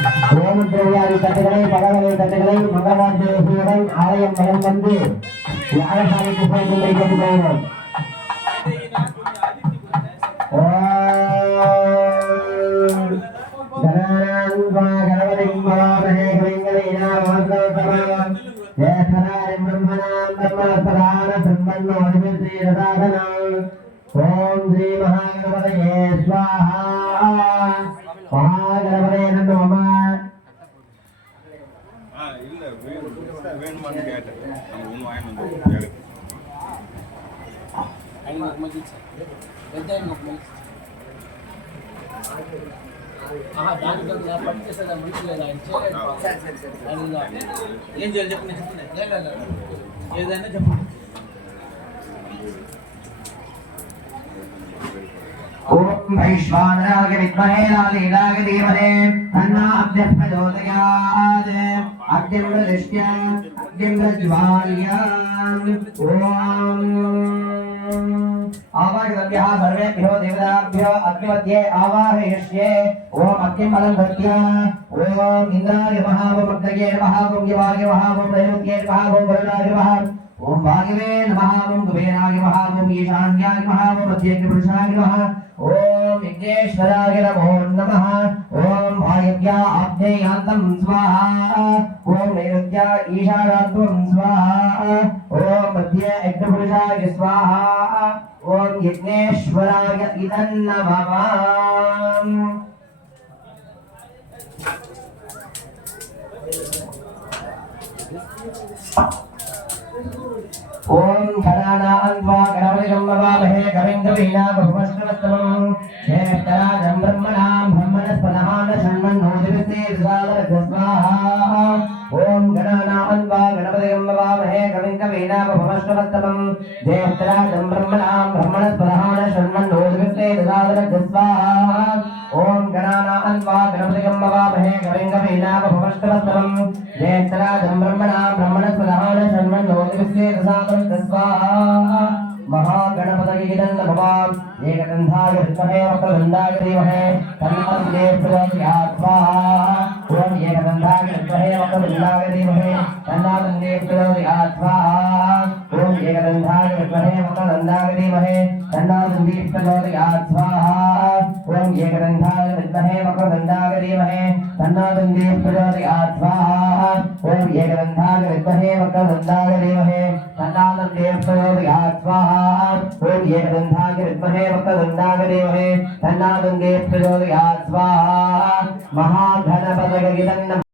ஓமத்திரவியாதி தட்டுகளை பகவலை தட்டுகளை மங்களாந்தேசியுடன் ஆலயம் மகன் வந்து யாகசாலைக்கு போகும்படி கேட்டுக்கொள்கிறோம். ओम श्री महागणपतये स्वाहा महागणपतये नमः இல்ல வேணுமான்னு கேட்டேன் நம்ம ஒண்ணு வாங்கிட்டு வந்து மகிழ்ச்சி దాంట్లో పనిచేసేదా మనుషులు ఏం చేయాలి చెప్పండి ఏదైనా చెప్పండి. ओम वैश्वानराय विद्महे लालीलाय धीमहि तन्नो अद्य प्रचोदयात् अद्यं प्रदिश्य अद्यं प्रज्वाल्य ओम आवाहयेभ्यः सर्वेभ्यो देवताभ्यो अग्निमध्ये आवाहयिष्ये ओम अग्निं बलं धत्य ओम इंद्राय नमः ओम अग्नये नमः ओम यवाय नमः ओम नैरुत्ये नमः ओम वरुणाय नमः ओम वायवे नमः ओम कुबेराय नमः ओम ईशान्याय नमः ओम मध्येपुरुषाय नमः ओम विघ्नेश्वराय नमो नमः ओम वायव्या आग्नेयान्तं स्वाहा ओम नैऋत्या ईशानान्तं स्वाहा ओम मध्य यज्ञपुरुषाय स्वाहा ओम यज्ञेश्वराय इदं नमः। ओम गणानान्वा गणपतिं नमामहे कविं कवीनामुपमश्रवस्तमं ज्येष्ठराजं ब्रह्मणां ब्रह्मणस्पदहान शन्मन्नोदिविस्ते स्वाहा ओम गणानान्वा गणपतिं नमामहे कविं कवीनामुपमश्रवस्तमं ज्येष्ठराजं ब्रह्मणां ब्रह्मणस्पदहान शन्मन्नोदिविस्ते स्वाहा ओम गणानान्वा गणपतिं नमामहे कविं कवीनामुपमश्रवस्तमं ज्येष्ठराजं ब्रह्मणां ब्रह्मणस्पदहान शन्मन्नोदिविस्ते स्वाहा महागणपतये नमः। एकदन्धाय विद्महे वक्रतुण्डाय धीमहि तन्नो प्रचोदयात् स्वाहा ओम एकदन्धाय विद्महे वक्रतुण्डाय धीमहि तन्नो प्रचोदयात् स्वाहा ओम एकदन्धाय विद्महे वक्रतुण्डाय धीमहि तन्नो प्रचोदयात् स्वाहा ओम एकदन्धाय विद्महे वक्रतुण्डाय धीमहि तन्नो प्रचोदयात् स्वाहा ओम एकदन्धाय विद्महे वक्रतुण्डाय धीमहि तन्नो प्रचोदयात् स्वाहा ओम एकदन्धाय विद्महे वक्रतुण्डाय धीमहि तन्नो प्रचोदयात् स्वाहा महागणपतये नमः।